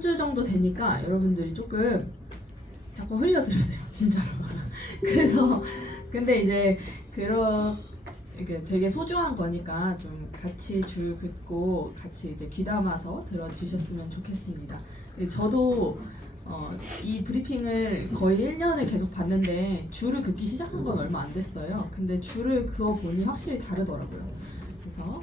주 정도 되니까 여러분들이 조금 자꾸 흘려들으세요, 진짜로. 그래서 근데 이제 이렇게 되게 소중한 거니까 좀 같이 줄 긋고 같이 이제 귀담아서 들어주셨으면 좋겠습니다. 저도 이 브리핑을 거의 1년을 계속 봤는데 줄을 긋기 시작한 건 얼마 안 됐어요. 근데 줄을 그어 보니 확실히 다르더라고요. 그래서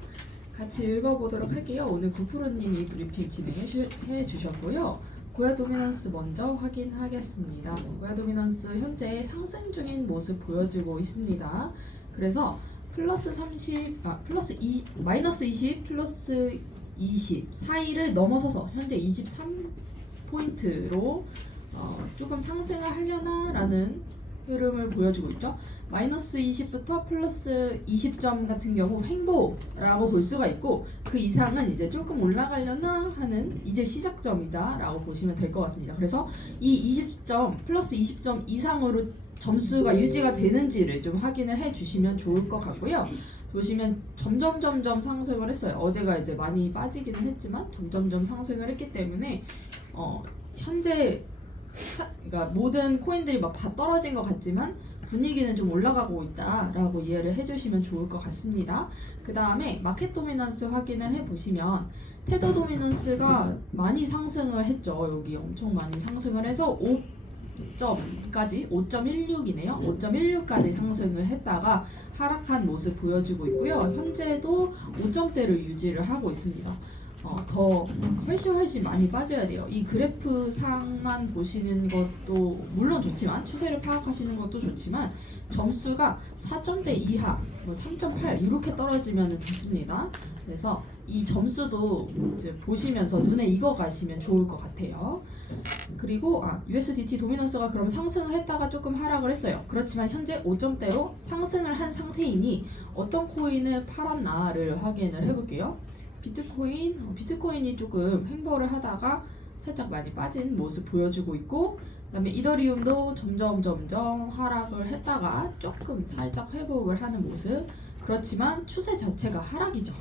같이 읽어보도록 할게요. 오늘 구프로님이 브리핑 진행해 주셨고요. 고야 도미넌스 먼저 확인하겠습니다. 고야 도미넌스 현재 상승 중인 모습 보여주고 있습니다. 그래서 마이너스 20, 플러스 20 사이를 넘어서서 현재 23포인트로 조금 상승을 하려나 라는 흐름을 보여주고 있죠. 마이너스 20부터 플러스 20점 같은 경우 횡보라고 볼 수가 있고, 그 이상은 이제 조금 올라가려나 하는 이제 시작점이다 라고 보시면 될 것 같습니다. 그래서 이 20점 플러스 20점 이상으로 점수가 유지가 되는지를 좀 확인을 해 주시면 좋을 것 같고요. 보시면 점점 상승을 했어요. 어제가 이제 많이 빠지기는 했지만 점점 상승을 했기 때문에 현재 그러니까 모든 코인들이 막 다 떨어진 것 같지만 분위기는 좀 올라가고 있다라고 이해를 해주시면 좋을 것 같습니다. 그 다음에 마켓 도미넌스 확인을 해보시면 테더 도미넌스가 많이 상승을 했죠. 여기 엄청 많이 상승을 해서 5.16이네요. 5.16까지 상승을 했다가 하락한 모습 보여주고 있고요. 현재도 5점대를 유지를 하고 있습니다. 더 훨씬 많이 빠져야 돼요. 이 그래프 상만 보시는 것도 물론 좋지만, 추세를 파악하시는 것도 좋지만, 점수가 4점대 이하, 3.8 이렇게 떨어지면 좋습니다. 그래서 이 점수도 이제 보시면서 눈에 익어 가시면 좋을 것 같아요. 그리고 USDT 도미넌스가 그럼 상승을 했다가 조금 하락을 했어요. 그렇지만 현재 5점대로 상승을 한 상태이니 어떤 코인을 팔았나를 확인을 해볼게요. 비트코인이 조금 횡보를 하다가 살짝 많이 빠진 모습 보여주고 있고, 그 다음에 이더리움도 점점 하락을 했다가 조금 살짝 회복을 하는 모습. 그렇지만 추세 자체가 하락이죠.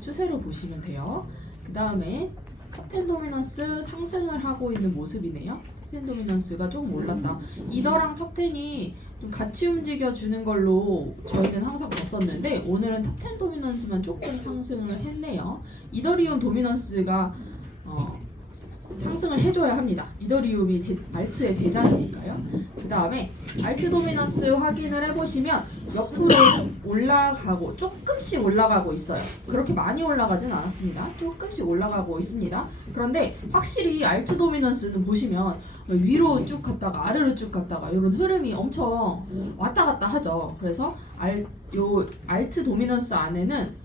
추세로 보시면 돼요. 그 다음에 탑10 도미넌스 상승을 하고 있는 모습이네요. 탑10 도미넌스가 조금 올랐다. 이더랑 탑10이 좀 같이 움직여주는 걸로 저희는 항상 봤었는데, 오늘은 탑10 도미넌스만 조금 상승을 했네요. 이더리움 도미넌스가 상승을 해줘야 합니다. 이더리움이 알트의 대장이니까요. 그 다음에 알트 도미넌스 확인을 해보시면 옆으로 올라가고 조금씩 올라가고 있어요. 그렇게 많이 올라가진 않았습니다. 조금씩 올라가고 있습니다. 그런데 확실히 알트 도미넌스는 보시면 위로 쭉 갔다가 아래로 쭉 갔다가 이런 흐름이 엄청 왔다 갔다 하죠. 그래서 알트 도미넌스 안에는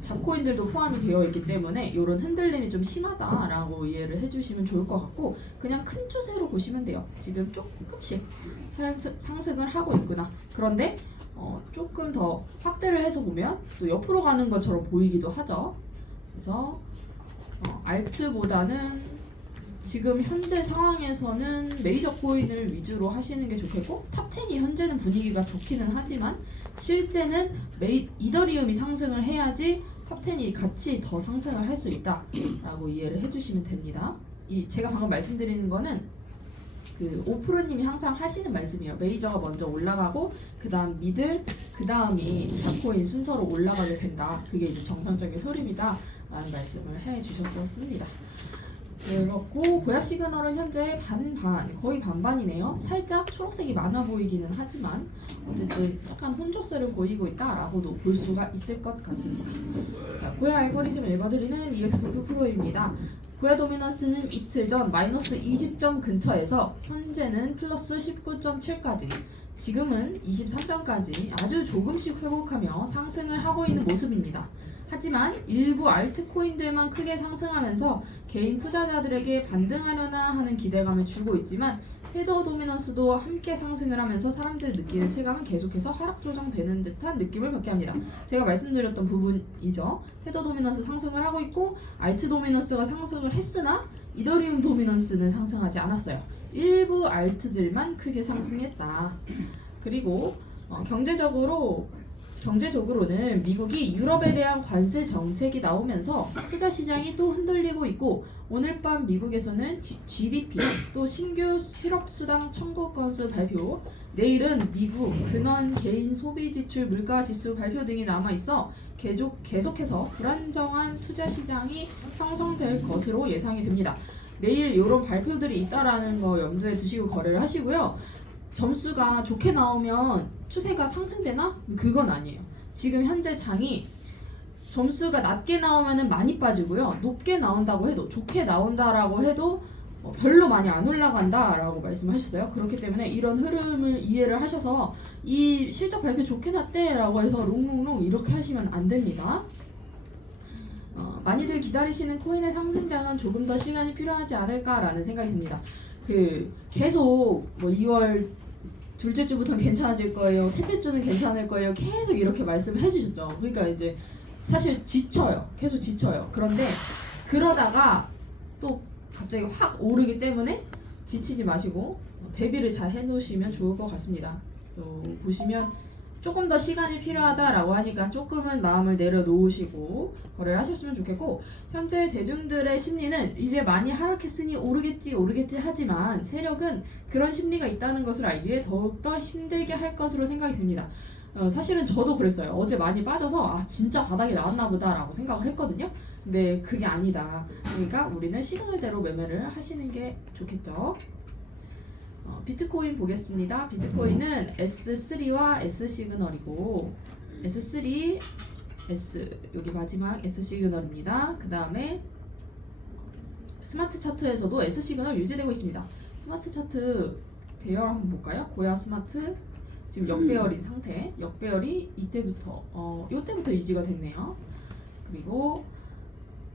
잡코인들도 포함이 되어 있기 때문에 이런 흔들림이 좀 심하다라고 이해를 해주시면 좋을 것 같고, 그냥 큰 추세로 보시면 돼요. 지금 조금씩 상승을 하고 있구나. 그런데 조금 더 확대를 해서 보면 또 옆으로 가는 것처럼 보이기도 하죠. 그래서 알트보다는 지금 현재 상황에서는 메이저 코인을 위주로 하시는 게 좋겠고, 탑10이 현재는 분위기가 좋기는 하지만 실제는 이더리움이 상승을 해야지 탑10이 같이 더 상승을 할 수 있다라고 이해를 해주시면 됩니다. 제가 방금 말씀드리는 거는 그 오프로님이 항상 하시는 말씀이에요. 메이저가 먼저 올라가고 그 다음 미들, 그 다음이 잡코인 순서로 올라가게 된다. 그게 이제 정상적인 흐름이다 라는 말씀을 해주셨었습니다. 그렇고 고야 시그널은 현재 거의 반반이네요. 살짝 초록색이 많아 보이기는 하지만 어쨌든 약간 혼조세를 보이고 있다라고도 볼 수가 있을 것 같습니다. 자, 고야 알고리즘을 읽어드리는 EX9프로입니다. 고야 도미넌스는 이틀 전 마이너스 20점 근처에서 현재는 플러스 19.7까지, 지금은 23점까지 아주 조금씩 회복하며 상승을 하고 있는 모습입니다. 하지만 일부 알트코인들만 크게 상승하면서 개인 투자자들에게 반등하려나 하는 기대감을 주고 있지만, 테더 도미넌스도 함께 상승을 하면서 사람들이 느끼는 체감은 계속해서 하락 조정되는 듯한 느낌을 받게 합니다. 제가 말씀드렸던 부분이죠. 테더 도미넌스 상승을 하고 있고 알트 도미넌스가 상승을 했으나 이더리움 도미넌스는 상승하지 않았어요. 일부 알트들만 크게 상승했다. 그리고 경제적으로 경제적으로는 미국이 유럽에 대한 관세 정책이 나오면서 투자 시장이 또 흔들리고 있고 오늘 밤 미국에서는 GDP 또 신규 실업수당 청구 건수 발표 내일은 미국 근원 개인 소비 지출 물가 지수 발표 등이 남아 있어 계속해서 불안정한 투자 시장이 형성될 것으로 예상이 됩니다. 내일 이런 발표들이 있다라는 거 염두에 두시고 거래를 하시고요. 점수가 좋게 나오면 추세가 상승되나? 그건 아니에요. 지금 현재 장이 점수가 낮게 나오면 많이 빠지고요. 높게 나온다고 해도 좋게 나온다라고 해도 별로 많이 안 올라간다라고 말씀하셨어요. 그렇기 때문에 이런 흐름을 이해를 하셔서 이 실적 발표 좋게 났대라고 해서 롱롱롱 이렇게 하시면 안 됩니다. 많이들 기다리시는 코인의 상승장은 조금 더 시간이 필요하지 않을까라는 생각이 듭니다. 계속 2월 둘째 주부터는 괜찮아질 거예요. 셋째 주는 괜찮을 거예요. 계속 이렇게 말씀을 해주셨죠. 그러니까 이제 사실 지쳐요. 계속 지쳐요. 그런데 그러다가 또 갑자기 확 오르기 때문에 지치지 마시고 대비를 잘 해놓으시면 좋을 것 같습니다. 보시면 조금 더 시간이 필요하다라고 하니까 조금은 마음을 내려놓으시고 거래를 하셨으면 좋겠고 현재 대중들의 심리는 이제 많이 하락했으니 오르겠지 하지만 세력은 그런 심리가 있다는 것을 알기에 더욱더 힘들게 할 것으로 생각이 듭니다. 사실은 저도 그랬어요. 어제 많이 빠져서 진짜 바닥이 나왔나 보다라고 생각을 했거든요. 근데 그게 아니다. 그러니까 우리는 시그널대로 매매를 하시는 게 좋겠죠. 비트코인 보겠습니다. 비트코인은 S3와 S 시그널이고 S3, S 여기 마지막 S 시그널입니다. 그 다음에 스마트 차트에서도 S 시그널 유지되고 있습니다. 스마트 차트 배열 한번 볼까요? 고야 스마트 지금 역배열인 상태. 역배열이 이때부터 유지가 됐네요. 그리고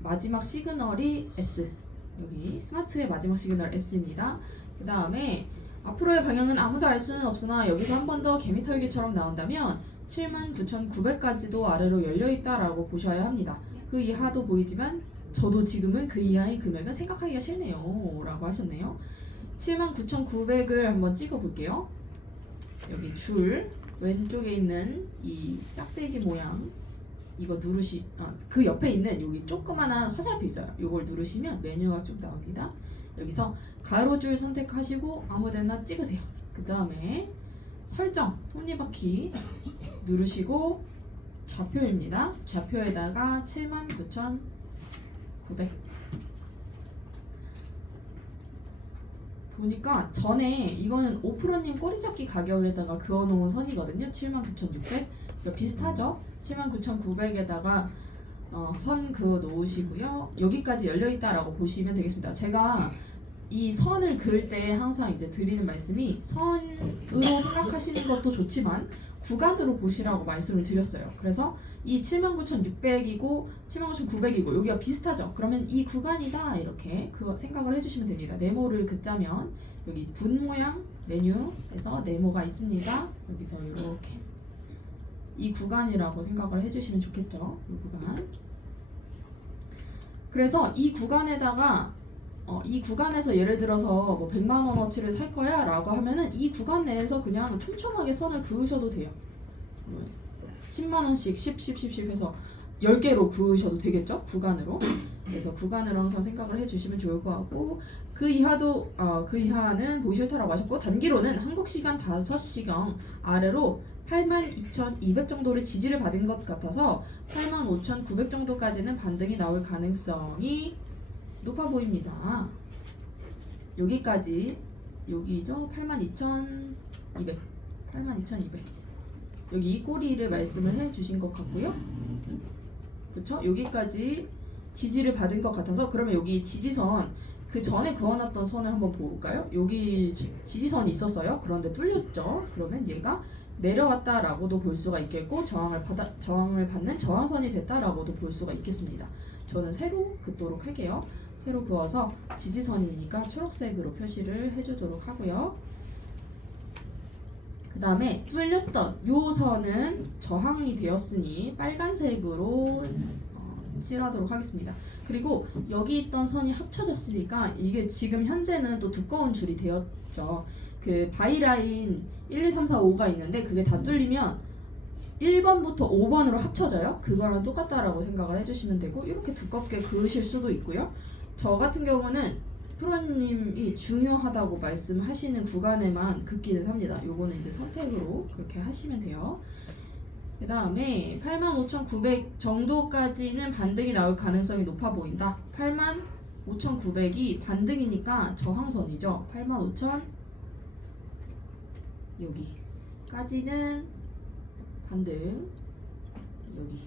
마지막 시그널이 S. 여기 스마트의 마지막 시그널 S입니다. 그 다음에 앞으로의 방향은 아무도 알 수는 없으나 여기서 한 번 더 개미털기처럼 나온다면 79,900까지도 아래로 열려있다라고 보셔야 합니다. 그 이하도 보이지만 저도 지금은 그 이하의 금액은 생각하기가 싫네요 라고 하셨네요. 79,900을 한번 찍어볼게요. 여기 줄 왼쪽에 있는 이 짝대기 모양 이거 그 옆에 있는 여기 조그만한 화살표 있어요. 이걸 누르시면 메뉴가 쭉 나옵니다. 여기서 가로줄 선택하시고 아무데나 찍으세요. 그 다음에 설정 톱니바퀴 누르시고 좌표입니다. 좌표에다가 79,900 보니까 전에 이거는 5%님 꼬리잡기 가격에다가 그어놓은 선이거든요. 79,600 비슷하죠? 79,900에다가 선 그어 놓으시고요. 여기까지 열려있다라고 보시면 되겠습니다. 제가 이 선을 그을 때 항상 이제 드리는 말씀이 선으로 생각하시는 것도 좋지만 구간으로 보시라고 말씀을 드렸어요. 그래서 이 79,600이고 79,900이고 여기가 비슷하죠. 그러면 이 구간이다 이렇게 그거 생각을 해주시면 됩니다. 네모를 긋자면 여기 분 모양 메뉴에서 네모가 있습니다. 여기서 이렇게 이 구간이라고 생각을 해주시면 좋겠죠. 이 구간. 그래서 이 구간에다가 이 구간에서 예를 들어서 뭐 100만 원어치를 살 거야 라고 하면은 이 구간 내에서 그냥 촘촘하게 선을 그으셔도 돼요. 10만 원씩 10 해서 10개로 그으셔도 되겠죠? 구간으로. 그래서 구간으로 항상 생각을 해주시면 좋을 것 같고 그 이하는 보기 싫다라고 하셨고 단기로는 한국 시간 5시경 아래로 82,200 정도를 지지를 받은 것 같아서 85,900 정도까지는 반등이 나올 가능성이 높아 보입니다. 여기까지 여기죠? 82,200 여기 이 꼬리를 말씀을 해주신 것 같고요. 그쵸? 여기까지 지지를 받은 것 같아서 그러면 여기 지지선 그 전에 그어놨던 선을 한번 볼까요? 여기 지지선이 있었어요. 그런데 뚫렸죠. 그러면 얘가 내려왔다라고도 볼 수가 있겠고 저항을 받는 저항선이 됐다라고도 볼 수가 있겠습니다. 저는 세로 긋도록 할게요. 세로 그어서 지지선이니까 초록색으로 표시를 해주도록 하고요. 그 다음에 뚫렸던 요 선은 저항이 되었으니 빨간색으로 칠하도록 하겠습니다. 그리고 여기 있던 선이 합쳐졌으니까 이게 지금 현재는 또 두꺼운 줄이 되었죠. 그 바이라인 1, 2, 3, 4, 5가 있는데 그게 다 뚫리면 1번부터 5번으로 합쳐져요. 그거랑 똑같다라고 생각을 해주시면 되고 이렇게 두껍게 그으실 수도 있고요. 저 같은 경우는 프로님이 중요하다고 말씀하시는 구간에만 긋기는 합니다. 요거는 이제 선택으로 그렇게 하시면 돼요. 그 다음에 85,900 정도까지는 반등이 나올 가능성이 높아 보인다. 85,900이 반등이니까 저항선이죠. 85,000 여기까지는 반등. 여기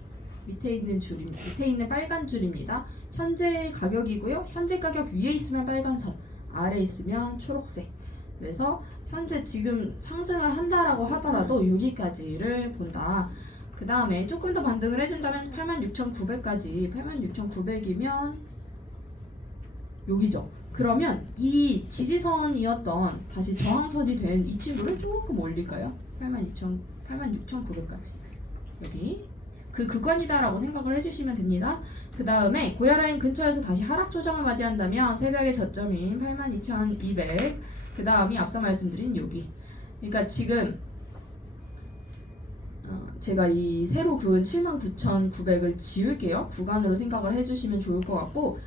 밑에 있는 줄임, 밑에 있는 빨간 줄입니다. 현재 가격이고요. 현재 가격 위에 있으면 빨간선, 아래 있으면 초록색. 그래서 현재 지금 상승을 한다라고 하더라도 여기까지를 본다. 그 다음에 조금 더 반등을 해준다면 86,900까지 86,900이면 여기죠. 그러면 이 지지선이었던 다시 저항선이 된 이 친구를 조금 올릴까요? 86,900까지 여기 그 구간이다라고 생각을 해주시면 됩니다. 그 다음에 고야라인 근처에서 다시 하락 조정을 맞이한다면 새벽의 저점인 82,200 그 다음이 앞서 말씀드린 여기. 그러니까 지금 제가 이 새로 그은 79,900을 지울게요. 구간으로 생각을 해주시면 좋을 것 같고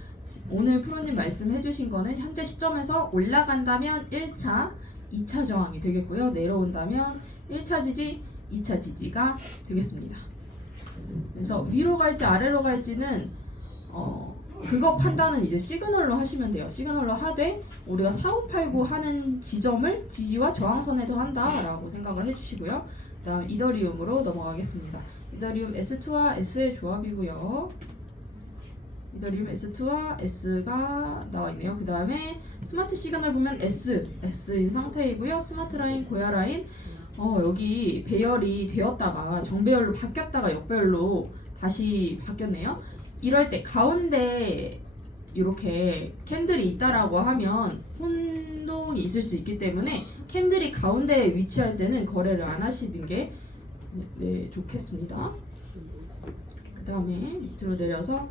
오늘 프로님 말씀해주신 거는 현재 시점에서 올라간다면 1차, 2차 저항이 되겠고요. 내려온다면 1차 지지, 2차 지지가 되겠습니다. 그래서 위로 갈지 아래로 갈지는 그거 판단은 이제 시그널로 하시면 돼요. 시그널로 하되 우리가 4589 하는 지점을 지지와 저항선에서 한다라고 생각을 해주시고요. 그 다음 이더리움으로 넘어가겠습니다. 이더리움 S2와 S의 조합이고요. 이더리움 S2와 S가 나와있네요. 그 다음에 스마트 시그널 보면 S인 상태이고요. 스마트 라인, 고야 라인 여기 배열이 되었다가 정배열로 바뀌었다가 역배열로 다시 바뀌었네요. 이럴 때 가운데 이렇게 캔들이 있다라고 하면 혼동이 있을 수 있기 때문에 캔들이 가운데에 위치할 때는 거래를 안 하시는 게 좋겠습니다. 그 다음에 밑으로 내려서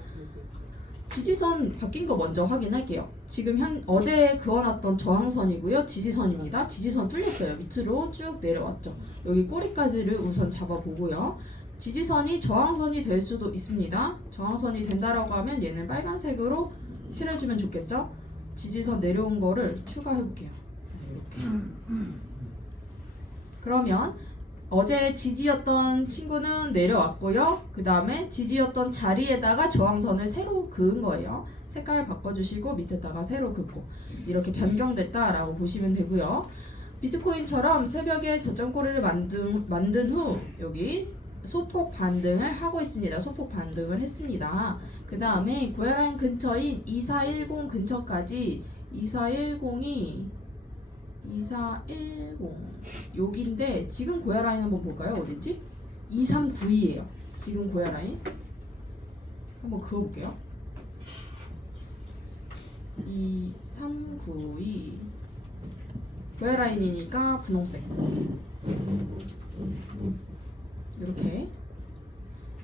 지지선 바뀐 거 먼저 확인할게요. 지금 어제 그어놨던 저항선이고요. 지지선입니다. 지지선 뚫렸어요. 밑으로 쭉 내려왔죠. 여기 꼬리까지를 우선 잡아보고요. 지지선이 저항선이 될 수도 있습니다. 저항선이 된다라고 하면 얘는 빨간색으로 칠해주면 좋겠죠. 지지선 내려온 거를 추가해볼게요. 이렇게. 그러면 어제 지지였던 친구는 내려왔고요. 그 다음에 지지였던 자리에다가 저항선을 새로 그은 거예요. 색깔 바꿔주시고 밑에다가 새로 긋고 이렇게 변경됐다라고 보시면 되고요. 비트코인처럼 새벽에 저점꼬리를 만든 후 여기 소폭 반등을 하고 있습니다. 소폭 반등을 했습니다. 그 다음에 고야라인 근처인 2410 근처까지 2410이 2410 여기인데 지금 고야라인 한번 볼까요? 어디지? 2392예요. 지금 고야라인 한번 그어볼게요. 2392 고야라인이니까 분홍색 이렇게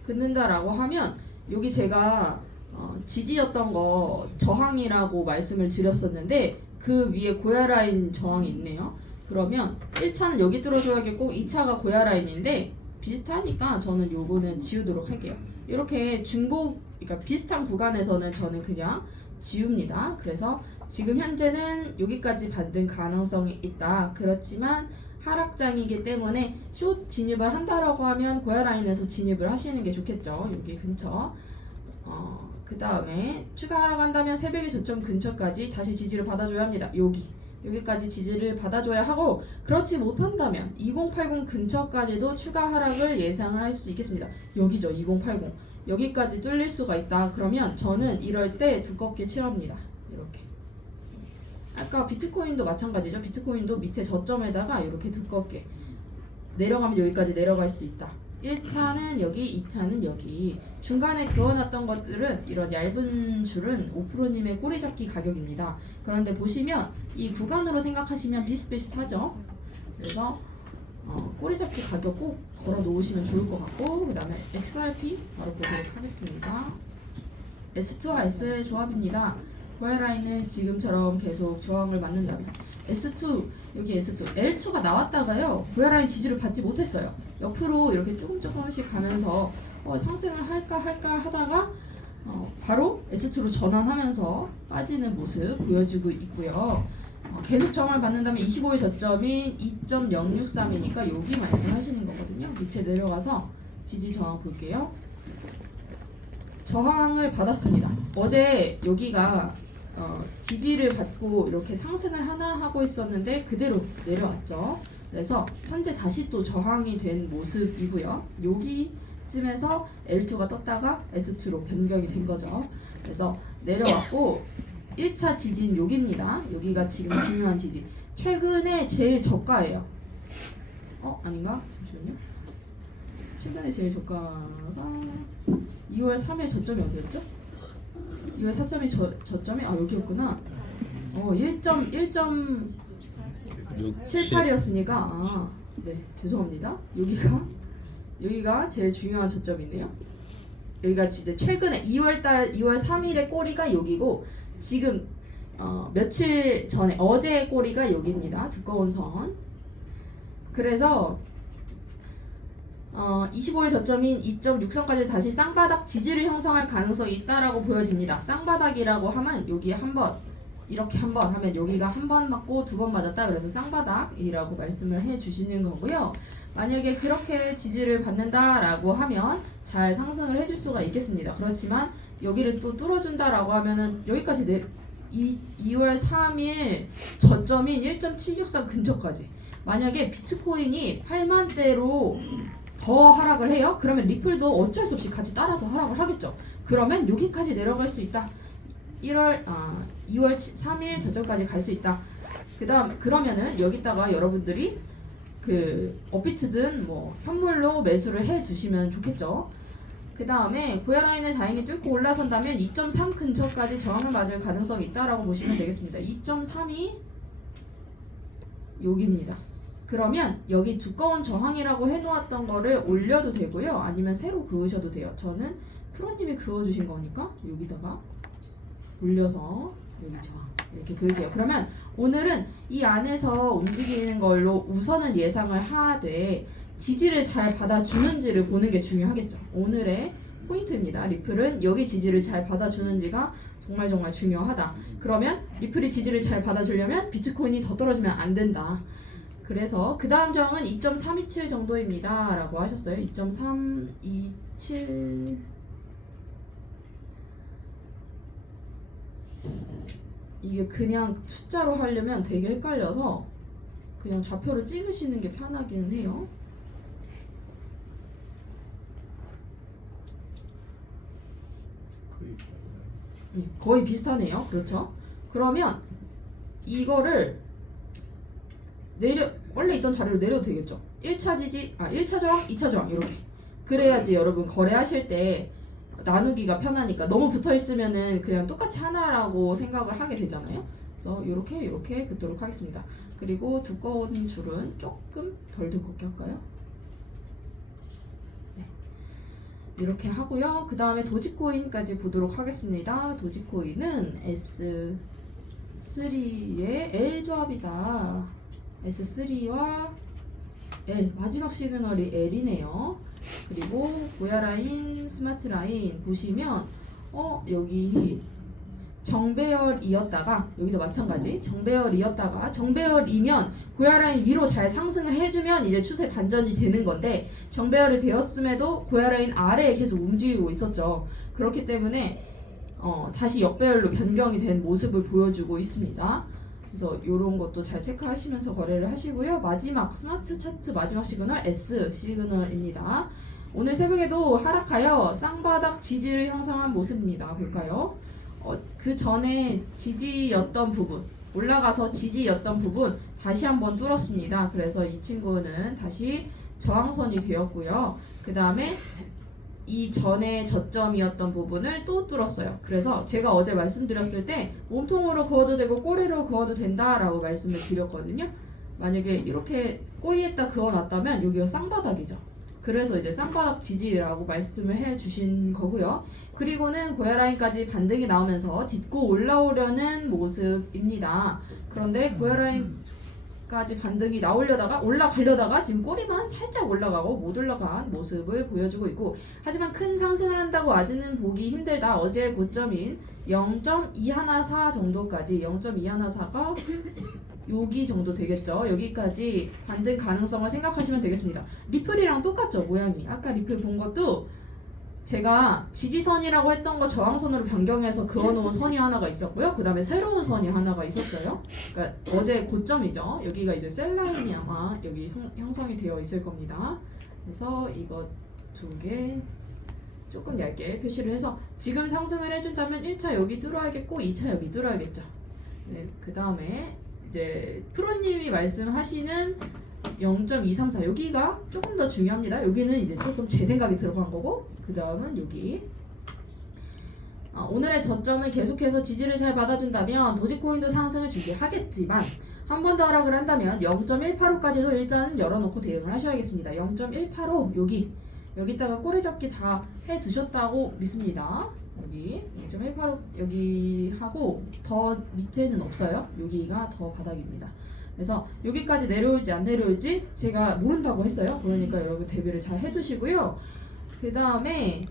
긋는다라고 하면 여기 제가 지지였던 거 저항이라고 말씀을 드렸었는데 그 위에 고야라인 저항이 있네요. 그러면 1차는 여기 뚫어줘야겠고 2차가 고야라인인데 비슷하니까 저는 요거는 지우도록 할게요. 이렇게 그러니까 비슷한 구간에서는 저는 그냥 지웁니다. 그래서 지금 현재는 여기까지 반등 가능성이 있다. 그렇지만 하락장이기 때문에 숏 진입을 한다라고 하면 고야라인에서 진입을 하시는 게 좋겠죠. 여기 근처. 그 다음에 추가 하락 한다면 새벽의 저점 근처까지 다시 지지를 받아줘야 합니다. 여기까지 지지를 받아줘야 하고 그렇지 못한다면 2080 근처까지도 추가 하락을 예상을 할 수 있겠습니다. 여기죠. 2080 여기까지 뚫릴 수가 있다. 그러면 저는 이럴 때 두껍게 칠합니다. 이렇게 아까 비트코인도 마찬가지죠. 비트코인도 밑에 저점에다가 이렇게 두껍게 내려가면 여기까지 내려갈 수 있다. 1차는 여기, 2차는 여기. 중간에 그어놨던 것들은 이런 얇은 줄은 5%님의 꼬리잡기 가격입니다. 그런데 보시면 이 구간으로 생각하시면 비슷비슷하죠. 그래서 꼬리잡기 가격 꼭 걸어 놓으시면 좋을 것 같고 그 다음에 XRP 바로 보도록 하겠습니다. S2와 S의 조합입니다. 고야라인은 지금처럼 계속 저항을 맞는다면 S2 여기 S2, L2가 나왔다가요 고야라인 지지를 받지 못했어요. 옆으로 이렇게 조금씩 가면서 상승을 할까 하다가 바로 S2로 전환하면서 빠지는 모습 보여주고 있고요. 계속 저항을 받는다면 25일 저점이 2.063이니까 여기 말씀하시는 거거든요. 밑에 내려가서 지지 저항 볼게요. 저항을 받았습니다. 어제 여기가 지지를 받고 이렇게 상승을 하나 하고 있었는데 그대로 내려왔죠. 그래서 현재 다시 또 저항이 된 모습이고요. 여기쯤에서 L2가 떴다가 S2로 변경이 된 거죠. 그래서 내려왔고 1차 지지는 여기입니다. 여기가 지금 중요한 지지. 최근에 제일 저가예요. 아닌가? 잠시만요. 최근에 제일 저가가 2월 3일 저점이 어디였죠? 2월 4점이 저점이 여기였구나. 1.78이었으니까 네, 죄송합니다. 여기가 제일 중요한 저점이네요. 여기가 진짜 최근에 2월 3일의 꼬리가 여기고 지금 며칠 전에 어제의 꼬리가 여기입니다. 두꺼운 선. 그래서 25일 저점인 2.63까지 다시 쌍바닥 지지를 형성할 가능성이 있다라고 보여집니다. 쌍바닥이라고 하면 여기 한번 이렇게 한번 하면 여기가 한 번 맞고 두 번 맞았다. 그래서 쌍바닥이라고 말씀을 해주시는 거고요. 만약에 그렇게 지지를 받는다라고 하면 잘 상승을 해줄 수가 있겠습니다. 그렇지만 여기를 또 뚫어준다라고 하면은 여기까지 2월 3일 저점인 1.763 근처까지. 만약에 비트코인이 8만대로 더 하락을 해요? 그러면 리플도 어쩔 수 없이 같이 따라서 하락을 하겠죠. 그러면 여기까지 내려갈 수 있다. 2월 3일 저점까지 갈 수 있다. 그러면은 여기다가 여러분들이 업비트든 현물로 매수를 해 두시면 좋겠죠. 그 다음에 고야라인을 다행히 뚫고 올라선다면 2.3 근처까지 저항을 맞을 가능성이 있다라고 보시면 되겠습니다. 2.3이 여기입니다. 그러면 여기 두꺼운 저항이라고 해놓았던 거를 올려도 되고요. 아니면 새로 그으셔도 돼요. 저는 프로님이 그어주신 거니까 여기다가 올려서 여기 저항 이렇게 그을게요. 그러면 오늘은 이 안에서 움직이는 걸로 우선은 예상을 하되 지지를 잘 받아주는지를 보는 게 중요하겠죠. 오늘의 포인트입니다. 리플은 여기 지지를 잘 받아주는지가 정말 중요하다. 그러면 리플이 지지를 잘 받아주려면 비트코인이 더 떨어지면 안 된다. 그래서 그 다음 저항은 2.327 정도입니다 라고 하셨어요. 2.327 이게 그냥 숫자로 하려면 되게 헷갈려서 그냥 좌표를 찍으시는 게 편하기는 해요. 거의 비슷하네요. 그렇죠? 그러면 이거를 원래 있던 자리로 내려도 되겠죠. 1차 지지, 1차 저항, 2차 저항 이렇게. 그래야지 여러분 거래하실 때 나누기가 편하니까 너무 붙어 있으면은 그냥 똑같이 하나라고 생각을 하게 되잖아요. 그래서 이렇게 긋도록 하겠습니다. 그리고 두꺼운 줄은 조금 덜 두껍게 할까요? 네. 이렇게 하고요. 그 다음에 도지코인까지 보도록 하겠습니다. 도지코인은 S3의 L 조합이다. S3와 L 마지막 시그널이 L이네요. 그리고 고야라인 스마트 라인 보시면 여기 정배열이었다가 여기도 마찬가지 정배열이었다가 정배열이면 고야라인 위로 잘 상승을 해주면 이제 추세 반전이 되는 건데 정배열이 되었음에도 고야라인 아래에 계속 움직이고 있었죠. 그렇기 때문에 다시 역배열로 변경이 된 모습을 보여주고 있습니다. 그래서 이런 것도 잘 체크하시면서 거래를 하시고요. 마지막 스마트 차트 마지막 시그널 S 시그널입니다. 오늘 새벽에도 하락하여 쌍바닥 지지를 형성한 모습입니다. 볼까요? 그 전에 지지였던 부분 올라가서 지지였던 부분 다시 한번 뚫었습니다. 그래서 이 친구는 다시 저항선이 되었고요. 그 다음에 이 전에 저점이었던 부분을 또 뚫었어요. 그래서 제가 어제 말씀드렸을 때 몸통으로 그어도 되고 꼬리로 그어도 된다라고 말씀을 드렸거든요. 만약에 이렇게 꼬리에다 그어놨다면 여기가 쌍바닥이죠. 그래서 이제 쌍바닥 지지라고 말씀을 해주신 거고요. 그리고는 고야 라인까지 반등이 나오면서 딛고 올라오려는 모습입니다. 그런데 고야 라인까지 반등이 나오려다가 올라가려다가 지금 꼬리만 살짝 올라가고 못 올라간 모습을 보여주고 있고, 하지만 큰 상승을 한다고 아직은 보기 힘들다. 어제의 고점인 0.214 정도까지, 0.214가 여기 정도 되겠죠. 여기까지 반등 가능성을 생각하시면 되겠습니다. 리플이랑 똑같죠, 모양이. 아까 리플 본 것도 제가 지지선이라고 했던 거 저항선으로 변경해서 그어놓은 선이 하나가 있었고요. 그 다음에 새로운 선이 하나가 있었어요. 그러니까 어제 고점이죠. 여기가 이제 셀라인이 아마 여기 형성이 되어 있을 겁니다. 그래서 이거 두 개 조금 얇게 표시를 해서 지금 상승을 해준다면 1차 여기 뚫어야겠고 2차 여기 뚫어야겠죠. 네, 그 다음에 이제 프로님이 말씀하시는 0.234 여기가 조금 더 중요합니다. 여기는 이제 조금 제 생각이 들어간 거고, 그 다음은 여기 오늘의 저점을 계속해서 지지를 잘 받아준다면 도지코인도 상승을 준비하겠지만 한 번 더 하락을 한다면 0.185까지도 일단 열어놓고 대응을 하셔야겠습니다. 0.185 여기다가 꼬리잡기 다 해두셨다고 믿습니다. 여기 0.185 여기 하고 더 밑에는 없어요. 여기가 더 바닥입니다. 그래서 여기까지 내려올지 안 내려올지 제가 모른다고 했어요. 그러니까 여러분 대비를 잘 해두시고요. 그 다음에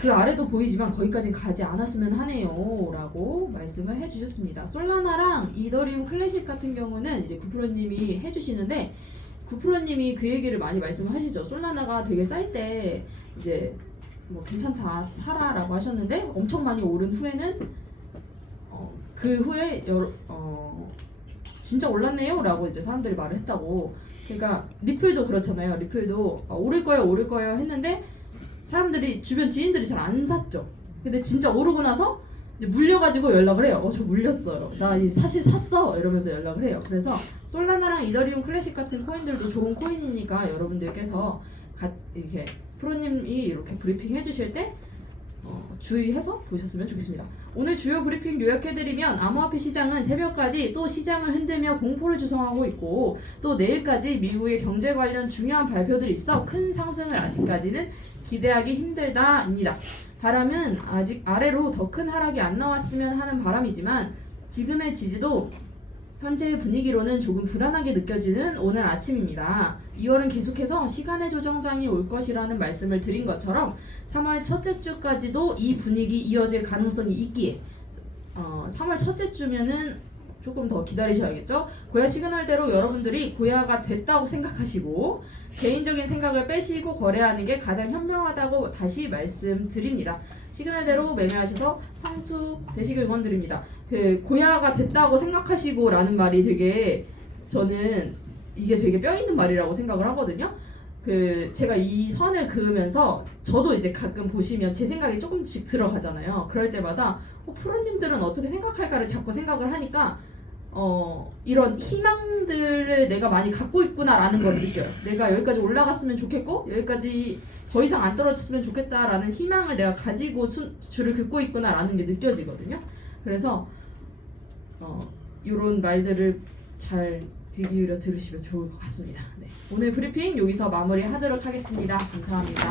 그 아래도 보이지만 거기까지 가지 않았으면 하네요 라고 말씀을 해주셨습니다. 솔라나랑 이더리움 클래식 같은 경우는 이제 구프로님이 해주시는데, 구프로님이 그 얘기를 많이 말씀하시죠. 솔라나가 되게 쌀 때 이제 뭐 괜찮다 사라라고 하셨는데 엄청 많이 오른 후에는 그 후에 진짜 올랐네요 라고 이제 사람들이 말을 했다고. 그러니까 리플도 그렇잖아요. 리플도 오를 거예요 했는데 사람들이, 주변 지인들이 잘 안 샀죠. 근데 진짜 오르고 나서 이제 물려가지고 연락을 해요. 저 물렸어요, 나 사실 샀어 이러면서 연락을 해요. 그래서 솔라나랑 이더리움 클래식 같은 코인들도 좋은 코인이니까 여러분들께서 이렇게 프로님이 이렇게 브리핑 해주실 때 주의해서 보셨으면 좋겠습니다. 오늘 주요 브리핑 요약해드리면, 암호화폐 시장은 새벽까지 또 시장을 흔들며 공포를 조성하고 있고, 또 내일까지 미국의 경제 관련 중요한 발표들이 있어 큰 상승을 아직까지는 기대하기 힘들다입니다. 바람은 아직 아래로 더 큰 하락이 안 나왔으면 하는 바람이지만 지금의 지지도 현재의 분위기로는 조금 불안하게 느껴지는 오늘 아침입니다. 2월은 계속해서 시간의 조정장이 올 것이라는 말씀을 드린 것처럼 3월 첫째 주까지도 이 분위기 이어질 가능성이 있기에 3월 첫째 주면은 조금 더 기다리셔야겠죠. 고야 시그널대로 여러분들이 고야가 됐다고 생각하시고 개인적인 생각을 빼시고 거래하는 게 가장 현명하다고 다시 말씀드립니다. 시그널대로 매매하셔서 상투 되시길 원드립니다. 그 고야가 됐다고 생각하시고 라는 말이 되게, 저는 이게 되게 뼈 있는 말이라고 생각을 하거든요. 제가 이 선을 그으면서 저도 이제 가끔 보시면 제 생각이 조금씩 들어가잖아요. 그럴 때마다 프로님들은 어떻게 생각할까를 자꾸 생각을 하니까 이런 희망들을 내가 많이 갖고 있구나라는 걸 느껴요. 내가 여기까지 올라갔으면 좋겠고 여기까지 더 이상 안 떨어졌으면 좋겠다라는 희망을 내가 가지고 줄을 긋고 있구나라는 게 느껴지거든요. 그래서 이런 말들을 잘 귀 기울여 들으시면 좋을 것 같습니다. 네. 오늘 브리핑 여기서 마무리하도록 하겠습니다. 감사합니다.